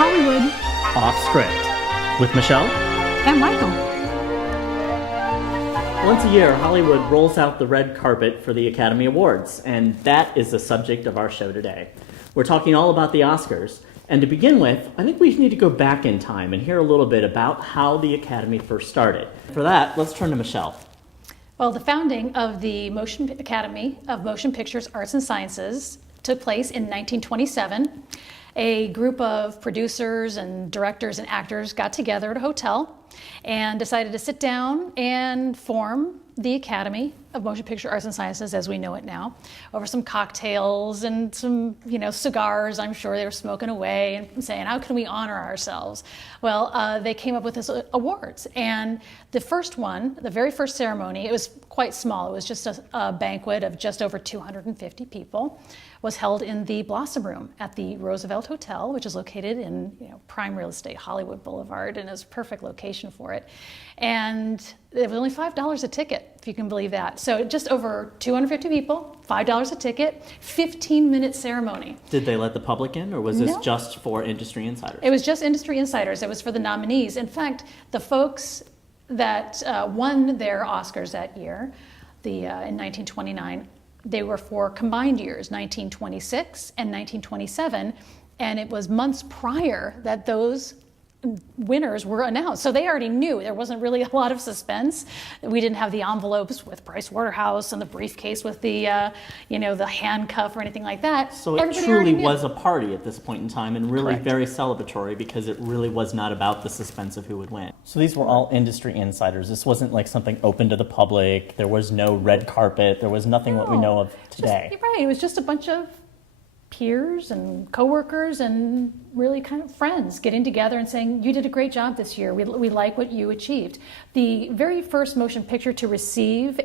Hollywood Off Script with Michelle. and Michael. Once a year, Hollywood rolls out the red carpet for the Academy Awards, and that is the subject of our show today. We're talking all about the Oscars, and to begin with, I think we need to go back in time and hear a little bit about how the Academy first started. For that, let's turn to Michelle. Well, the founding of the Academy of Motion Pictures Arts and Sciences took place in 1927. A group of producers and directors and actors got together at a hotel and decided to sit down and form the Academy of Motion Picture Arts and Sciences as we know it now, over some cocktails and some, cigars. I'm sure they were smoking away and saying, how can we honor ourselves? Well, they came up with this awards. And the first one, the very first ceremony, it was quite small. It was just a banquet of just over 250 people, was held in the Blossom Room at the Roosevelt Hotel, which is located in prime real estate, Hollywood Boulevard, and is a perfect location for it. And it was only $5 a ticket, if you can believe that. So just over 250 people, $5 a ticket, 15-minute ceremony. Did they let the public in, or was this No. just for industry insiders? It was just industry insiders. It was for the nominees. In fact, the folks that won their Oscars that year, in 1929, they were for combined years, 1926 and 1927, and it was months prior that those winners were announced. So they already knew. There wasn't really a lot of suspense. We didn't have the envelopes with Bryce Waterhouse and the briefcase with the handcuff or anything like that. So it Everybody truly already knew. was a party at this point in time, and really Correct. very celebratory, because it really was not about the suspense of who would win. So these were all industry insiders. This wasn't like something open to the public. There was no red carpet. There was nothing what we know of today. You're right. It was just a bunch of peers and coworkers and really kind of friends getting together and saying, you did a great job this year. We like what you achieved. The very first motion picture to receive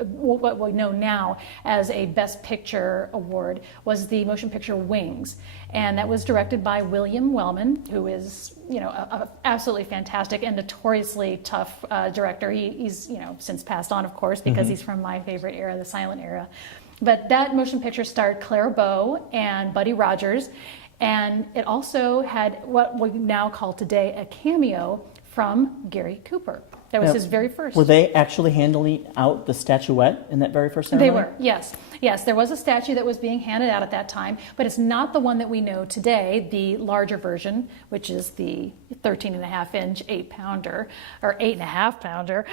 what we know now as a Best Picture award was the motion picture Wings. And that was directed by William Wellman, who is a absolutely fantastic and notoriously tough director. He's since passed on, of course, because he's from my favorite era, the silent era. But that motion picture starred Clara Bow and Buddy Rogers, and it also had what we now call today a cameo from Gary Cooper. That was his very first. Were they actually handing out the statuette in that very first ceremony? They were, yes. Yes, there was a statue that was being handed out at that time, but it's not the one that we know today, the larger version, which is the 13.5-inch 8-pounder, or 8.5-pounder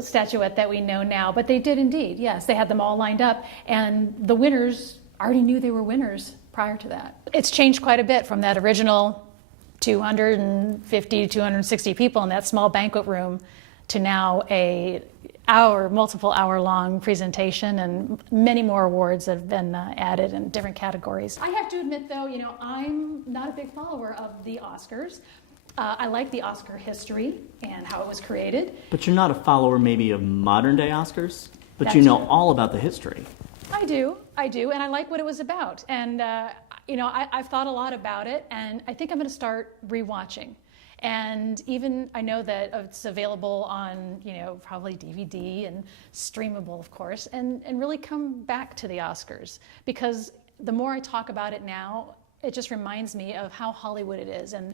statuette that we know now. But they did indeed, yes. They had them all lined up, and the winners already knew they were winners prior to that. It's changed quite a bit from that original 250, 260 people in that small banquet room to now multiple hour long presentation, and many more awards have been added in different categories. I have to admit though, I'm not a big follower of the Oscars. I like the Oscar history and how it was created. But you're not a follower maybe of modern day Oscars, but That's you know true. all about the history. I do, and I like what it was about. And, I've thought a lot about it, and I think I'm going to start rewatching. And even I know that it's available on, probably DVD and streamable, of course, and really come back to the Oscars. Because the more I talk about it now, it just reminds me of how Hollywood it is. And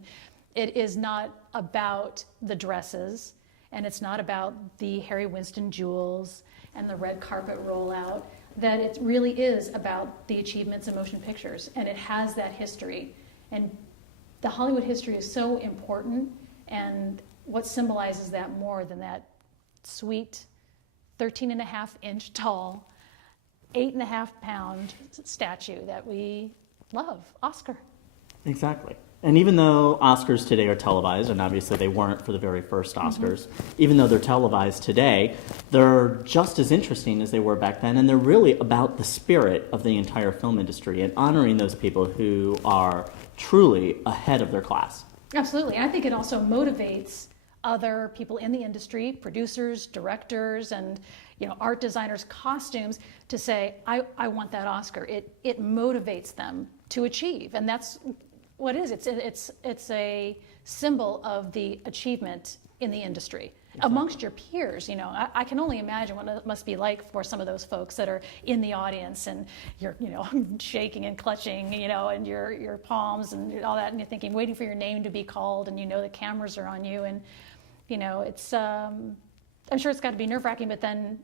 it is not about the dresses, and it's not about the Harry Winston jewels and the red carpet rollout. That it really is about the achievements in motion pictures, and it has that history. And the Hollywood history is so important, and what symbolizes that more than that sweet 13.5-inch tall, 8.5-pound statue that we love, Oscar. Exactly. And even though Oscars today are televised, and obviously they weren't for the very first Oscars, even though they're televised today, they're just as interesting as they were back then, and they're really about the spirit of the entire film industry and honoring those people who are truly ahead of their class. Absolutely. I think it also motivates other people in the industry, producers, directors, and art designers, costumes, to say, I want that Oscar. It motivates them to achieve, and that's what it is. It's a symbol of the achievement in the industry amongst your peers. You know, I can only imagine what it must be like for some of those folks that are in the audience and you're, you know, shaking and clutching, you know, and your palms and all that, and you're thinking, waiting for your name to be called, and you know the cameras are on you, and you know it's. I'm sure it's got to be nerve-wracking, but then,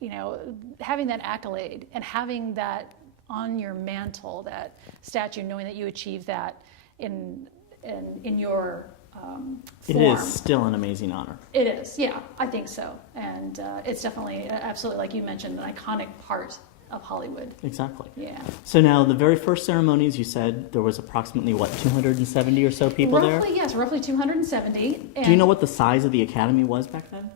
you know, having that accolade and having that on your mantle, that statue, knowing that you achieved that in your It is still an amazing honor. It is, yeah, I think so. And it's definitely, absolutely, like you mentioned, an iconic part of Hollywood. Exactly. Yeah. So now the very first ceremonies, you said there was approximately, what, 270 or so people there? Roughly, yes, roughly 270. Do you know what the size of the Academy was back then?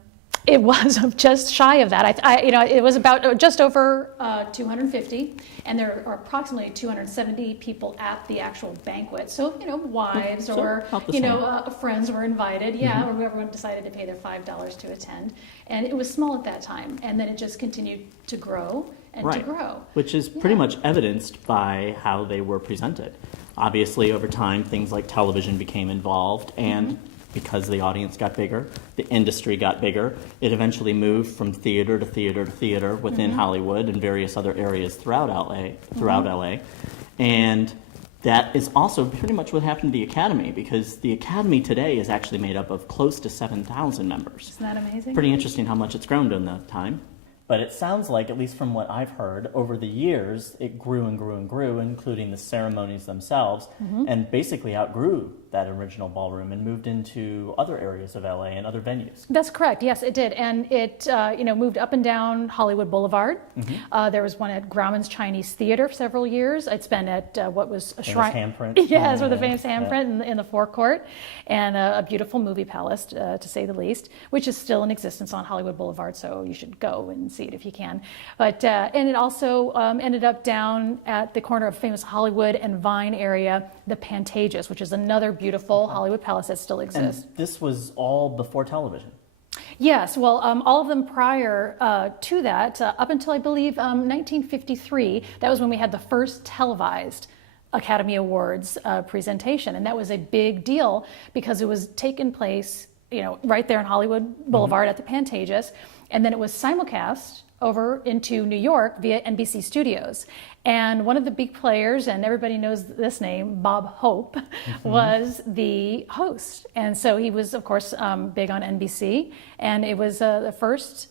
It was just shy of that. You know, it was about just over 250, and there are approximately 270 people at the actual banquet. So, you know, wives So or, about the you same. know, friends were invited. Yeah, or everyone decided to pay their $5 to attend. And it was small at that time. And then it just continued to grow and to grow. Which is pretty much evidenced by how they were presented. Obviously, over time, things like television became involved, and because the audience got bigger, the industry got bigger, it eventually moved from theater to theater to theater within Hollywood and various other areas throughout LA. And that is also pretty much what happened to the Academy, because the Academy today is actually made up of close to 7,000 members. Isn't that amazing? Pretty interesting how much it's grown during that time. But it sounds like, at least from what I've heard, over the years, it grew and grew and grew, including the ceremonies themselves, and basically outgrew that original ballroom and moved into other areas of LA and other venues. That's correct. Yes, it did, and it you know, moved up and down Hollywood Boulevard. There was one at Grauman's Chinese Theater for several years. It's been at what was a shrine. Handprint. Yes, with the famous handprint in the forecourt, and a beautiful movie palace, to say the least, which is still in existence on Hollywood Boulevard. So you should go and see it if you can. But and it also ended up down at the corner of famous Hollywood and Vine area, the Pantages, which is another beautiful Hollywood palace that still exists. And this was all before television. Yes, well, all of them prior to that, up until I believe 1953, that was when we had the first televised Academy Awards presentation, and that was a big deal because it was taking place, you know, right there on Hollywood Boulevard at the Pantages, and then it was simulcast over into New York via NBC Studios. And one of the big players, and everybody knows this name, Bob Hope, was the host. And so he was, of course, big on NBC. And it was the first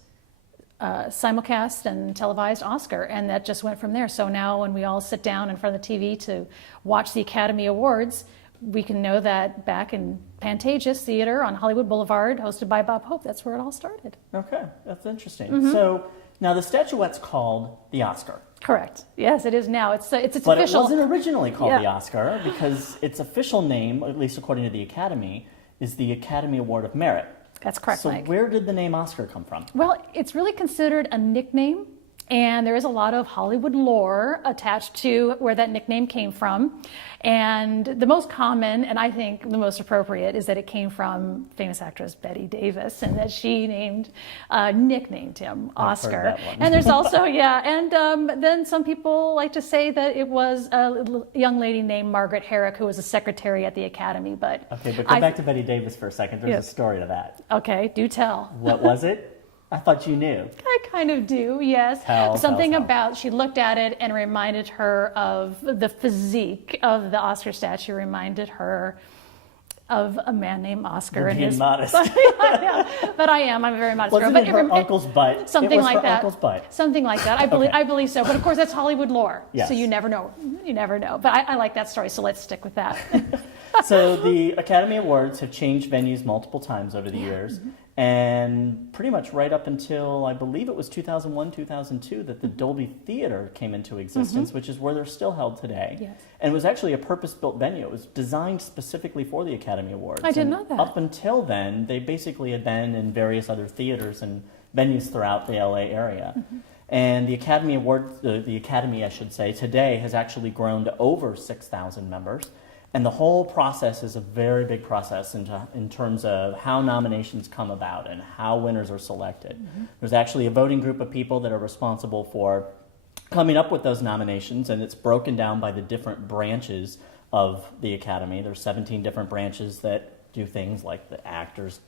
simulcast and televised Oscar. And that just went from there. So now when we all sit down in front of the TV to watch the Academy Awards, we can know that back in Pantages Theater on Hollywood Boulevard, hosted by Bob Hope, that's where it all started. Okay, that's interesting. So now the statuette's called the Oscar. Correct. Yes, it is now. It's But official. it wasn't originally called Yeah. the Oscar, because its official name, at least according to the Academy, is the Academy Award of Merit. That's correct, So Mike. where did the name Oscar come from? Well, it's really considered a nickname, and there is a lot of Hollywood lore attached to where that nickname came from. And the most common, and I think the most appropriate, is that it came from famous actress Bette Davis, and that she nicknamed him Oscar. I've heard that one. And there's also, and then some people like to say that it was a young lady named Margaret Herrick, who was a secretary at the Academy. But Okay, but go back to Bette Davis for a second. There's Yes. a story to that. Okay, do tell. What was it? I thought you knew. I kind of do, yes. Tell. Something about, she looked at it and reminded her of the physique of the Oscar statue, reminded her of a man named Oscar. You're and being his, modest. Yeah, but I'm a very modest Wasn't girl. it But her uncle's butt? Something it was like her that. uncle's butt. Something like that. I believe so. But of course, that's Hollywood lore. Yes. So you never know. You never know. But I like that story, so let's stick with that. So the Academy Awards have changed venues multiple times over the years, and pretty much right up until, I believe it was 2001, 2002, that the Dolby Theater came into existence, which is where they're still held today. Yes. And it was actually a purpose-built venue. It was designed specifically for the Academy Awards. I didn't And know that. Up until then, they basically had been in various other theaters and venues throughout the LA area. And the Academy Award, the Academy, I should say, today has actually grown to over 6,000 members. And the whole process is a very big process in terms of how nominations come about and how winners are selected. There's actually a voting group of people that are responsible for coming up with those nominations, and it's broken down by the different branches of the Academy. There's 17 different branches that do things like the Actors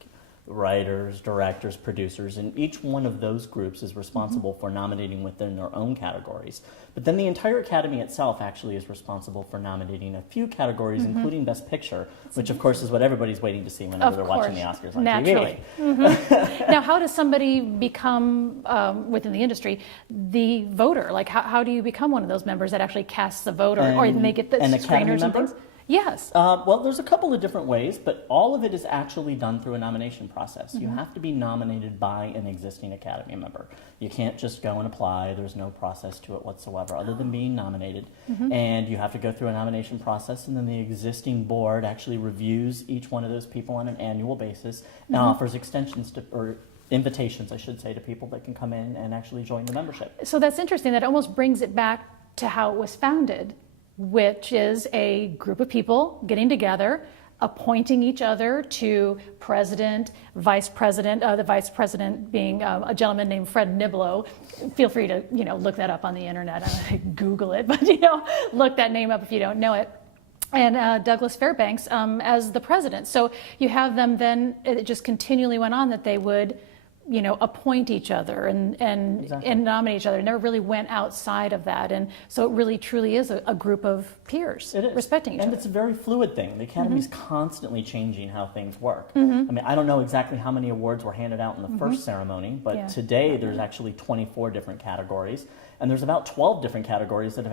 writers, directors, producers, and each one of those groups is responsible for nominating within their own categories. But then the entire Academy itself actually is responsible for nominating a few categories, including Best Picture, which of course is what everybody's waiting to see whenever they're watching the Oscars on Naturally. TV. Now, how does somebody become, within the industry, the voter? Like, how do you become one of those members that actually casts the vote, or they get the an Academy screeners and member? things? Yes. Well, there's a couple of different ways, but all of it is actually done through a nomination process. You have to be nominated by an existing Academy member. You can't just go and apply. There's no process to it whatsoever other than being nominated. And you have to go through a nomination process, and then the existing board actually reviews each one of those people on an annual basis and offers extensions to, or invitations, I should say, to people that can come in and actually join the membership. So that's interesting. That almost brings it back to how it was founded, which is a group of people getting together, appointing each other to president, vice president, the vice president being a gentleman named Fred Niblo. Feel free to, look that up on the internet, Google it, but, look that name up if you don't know it. And Douglas Fairbanks as the president. So you have them then, it just continually went on that they would appoint each other and nominate each other. It never really went outside of that. And so it really truly is a group of peers respecting each other. And it's a very fluid thing. The Academy is constantly changing how things work. I mean, I don't know exactly how many awards were handed out in the first ceremony, but today there's actually 24 different categories. And there's about 12 different categories that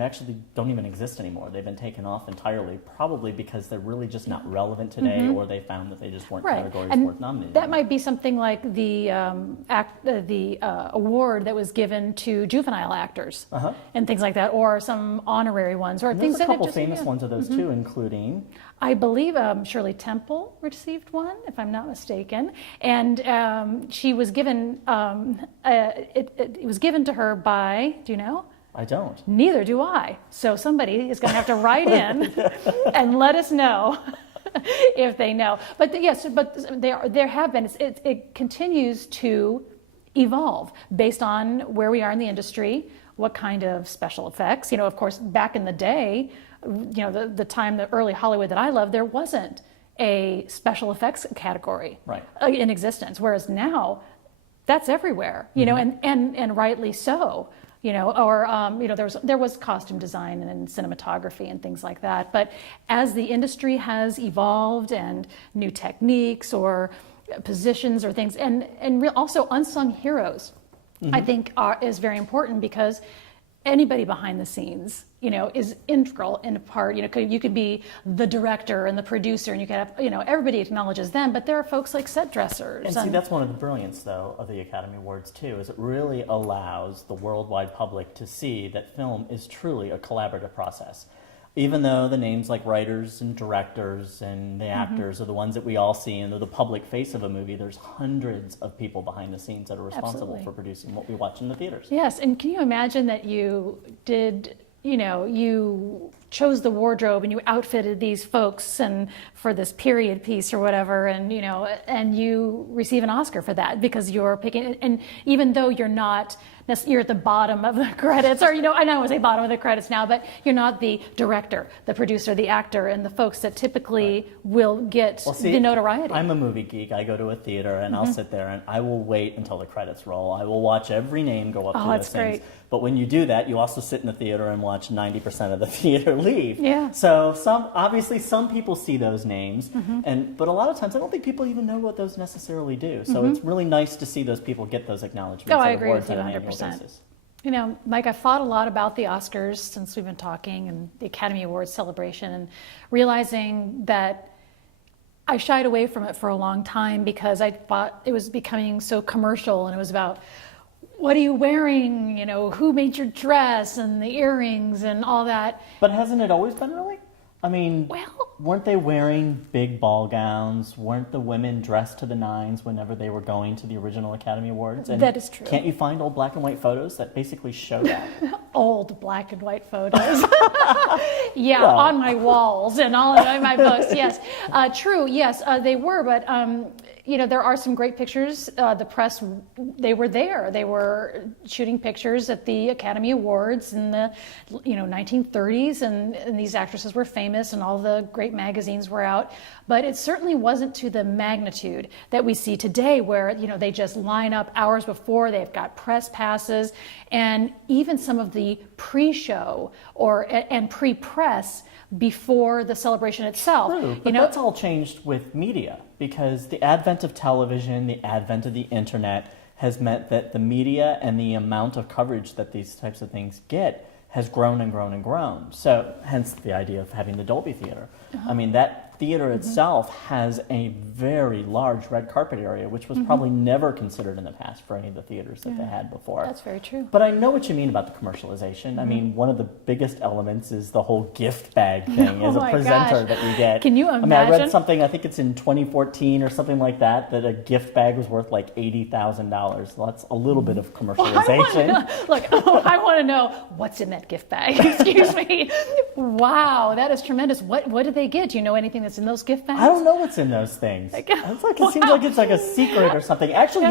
don't even exist anymore. They've been taken off entirely, probably because they're really just not relevant today, or they found that they just weren't categories worth nominating. That might be something like the award that was given to juvenile actors and things like that, or some honorary ones, or and things there's that a couple famous ones of those too, including, I believe Shirley Temple received one, if I'm not mistaken, and she was given it was given to her by, do you know? I don't. Neither do I. So somebody is going to have to write in and let us know if they know. But yes, but there have been. It continues to evolve based on where we are in the industry, what kind of special effects. Of course, back in the day, the time, the early Hollywood that I love, there wasn't a special effects category in existence, whereas now that's everywhere, and rightly so, there was costume design and cinematography and things like that. But as the industry has evolved and new techniques or positions or things, and also unsung heroes, I think is very important, because anybody behind the scenes, is integral in a part. You could be the director and the producer, and you could have, everybody acknowledges them, but there are folks like set dressers. And see, that's one of the brilliance, though, of the Academy Awards, too, is it really allows the worldwide public to see that film is truly a collaborative process. Even though the names like writers and directors and the actors are the ones that we all see, and they're the public face of a movie, there's hundreds of people behind the scenes that are responsible for producing what we watch in the theaters. Yes, and can you imagine that you did, you chose the wardrobe and you outfitted these folks and for this period piece or whatever, and and you receive an Oscar for that because you're picking, and even though you're not, you're at the bottom of the credits, or I don't want to say bottom of the credits now, but you're not the director, the producer, the actor, and the folks that typically will get the notoriety. I'm a movie geek. I go to a theater and I'll sit there and I will wait until the credits roll. I will watch every name go up to those things. But when you do that, you also sit in the theater and watch 90% of the theater leave. Yeah. So obviously some people see those names, but a lot of times I don't think people even know what those necessarily do. So it's really nice to see those people get those acknowledgments. Oh, I agree with you on an 100%. annual basis. Mike, I've thought a lot about the Oscars since we've been talking, and the Academy Awards celebration, and realizing that I shied away from it for a long time because I thought it was becoming so commercial, and it was about, what are you wearing? Who made your dress, and the earrings and all that. But hasn't it always been really? I mean, weren't they wearing big ball gowns? Weren't the women dressed to the nines whenever they were going to the original Academy Awards? And that is true. Can't you find old black and white photos that basically show that? Old black and white photos. On my walls and all of my books. Yes, true. Yes, they were. But there are some great pictures. The press, they were there. They were shooting pictures at the Academy Awards in the 1930s, and these actresses were famous, and all the great magazines were out. But it certainly wasn't to the magnitude that we see today, where they just line up hours before. They've got press passes, and even some of the pre-show and pre-press before the celebration itself. True, but that's all changed with media, because the advent of television, the advent of the internet has meant that the media and the amount of coverage that these types of things get has grown and grown and grown. So hence the idea of having the Dolby Theater. I mean, that theater itself has a very large red carpet area, which was probably never considered in the past for any of the theaters that they had before. That's very true. But I know what you mean about the commercialization. I mean, one of the biggest elements is the whole gift bag thing as a presenter that you get. Can you imagine? I mean, I read something, I think it's in 2014 or something like that a gift bag was worth like $80,000. Well, that's a little bit of commercialization. I want to know what's in that gift bag. Excuse me. Wow, that is tremendous. What did they get? Do you know anything that's in those gift bags? I don't know what's in those things. It seems like it's like a secret or something. Actually,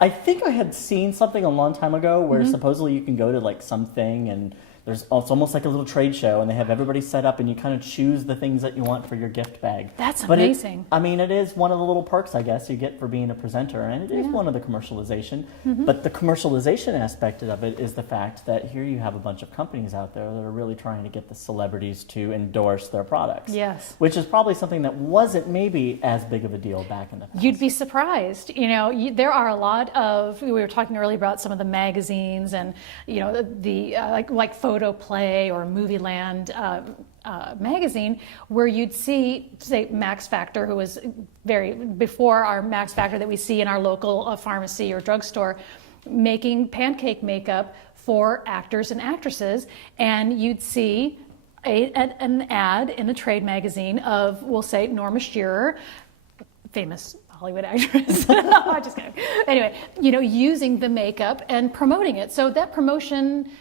I think I had seen something a long time ago where supposedly you can go to like something and it's almost like a little trade show, and they have everybody set up, and you kind of choose the things that you want for your gift bag. That's amazing. It is one of the little perks, I guess, you get for being a presenter, and it is one of the commercialization. But the commercialization aspect of it is the fact that here you have a bunch of companies out there that are really trying to get the celebrities to endorse their products. Yes. Which is probably something that wasn't maybe as big of a deal back in the past. You'd be surprised. There are a lot of, we were talking earlier about some of the magazines and, like Photo Play or Movie Land magazine, where you'd see, say, Max Factor, who was before our Max Factor that we see in our local pharmacy or drugstore, making pancake makeup for actors and actresses. And you'd see an ad in a trade magazine of, we'll say, Norma Shearer, famous Hollywood actress. No, just kidding. Anyway, using the makeup and promoting it. So that promotion,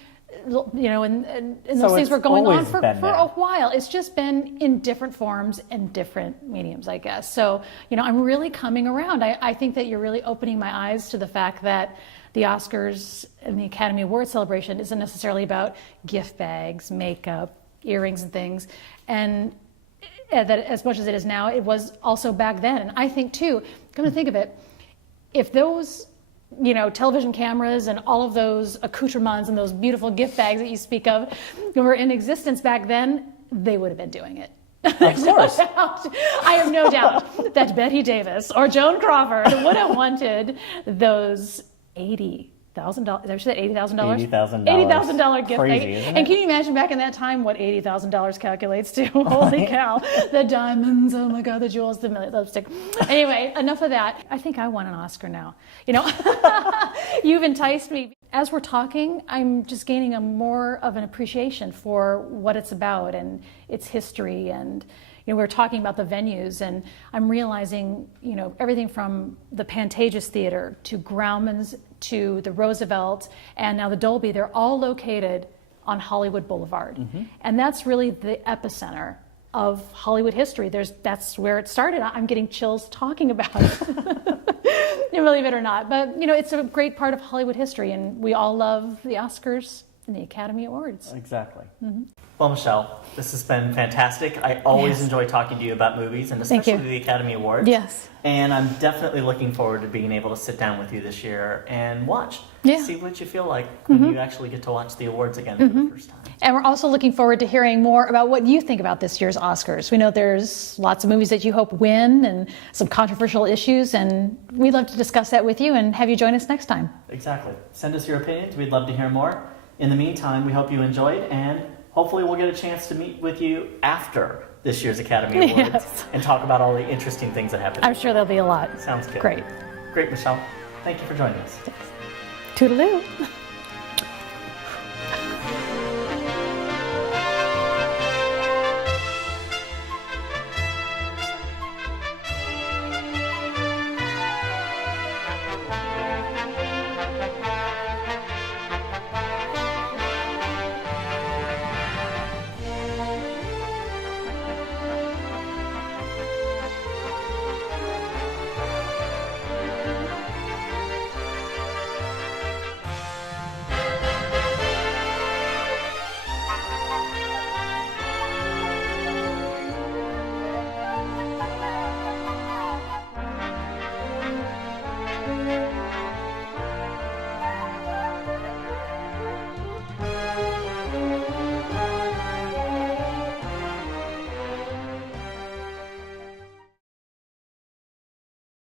and those things were going on for a while. It's just been in different forms and different mediums, I guess. So, I'm really coming around. I think that you're really opening my eyes to the fact that the Oscars and the Academy Award celebration isn't necessarily about gift bags, makeup, earrings, and things. And that as much as it is now, it was also back then. And I think, too, come to think of it, if those television cameras and all of those accoutrements and those beautiful gift bags that you speak of were in existence back then, they would have been doing it. Of course. I have no doubt that Betty Davis or Joan Crawford would have wanted those $80,000. Is that what you said? $80,000? $80,000 gift Crazy, bag. isn't And it? can you imagine back in that time what $80,000 calculates to? Holy cow. The diamonds, oh my God, the jewels, the lipstick. Anyway, enough of that. I think I won an Oscar now. You've enticed me. As we're talking, I'm just gaining more of an appreciation for what it's about and its history. And we're talking about the venues, and I'm realizing, everything from the Pantages Theater to Grauman's to the Roosevelt and now the Dolby, they're all located on Hollywood Boulevard. And that's really the epicenter of Hollywood history. That's where it started. I'm getting chills talking about it. You believe it or not. But, it's a great part of Hollywood history, and we all love the Oscars and the Academy Awards. Exactly. Well, Michelle, this has been fantastic. I always enjoy talking to you about movies, and especially the Academy Awards. Yes. And I'm definitely looking forward to being able to sit down with you this year and watch. See what you feel like when you actually get to watch the awards again for the first time. And we're also looking forward to hearing more about what you think about this year's Oscars. We know there's lots of movies that you hope win and some controversial issues, and we'd love to discuss that with you and have you join us next time. Exactly. Send us your opinions. We'd love to hear more. In the meantime, we hope you enjoyed, and hopefully we'll get a chance to meet with you after this year's Academy Awards and talk about all the interesting things that happened. I'm sure there'll be a lot. Sounds good. Great. Great, Michelle. Thank you for joining us. Toodaloo. Bye.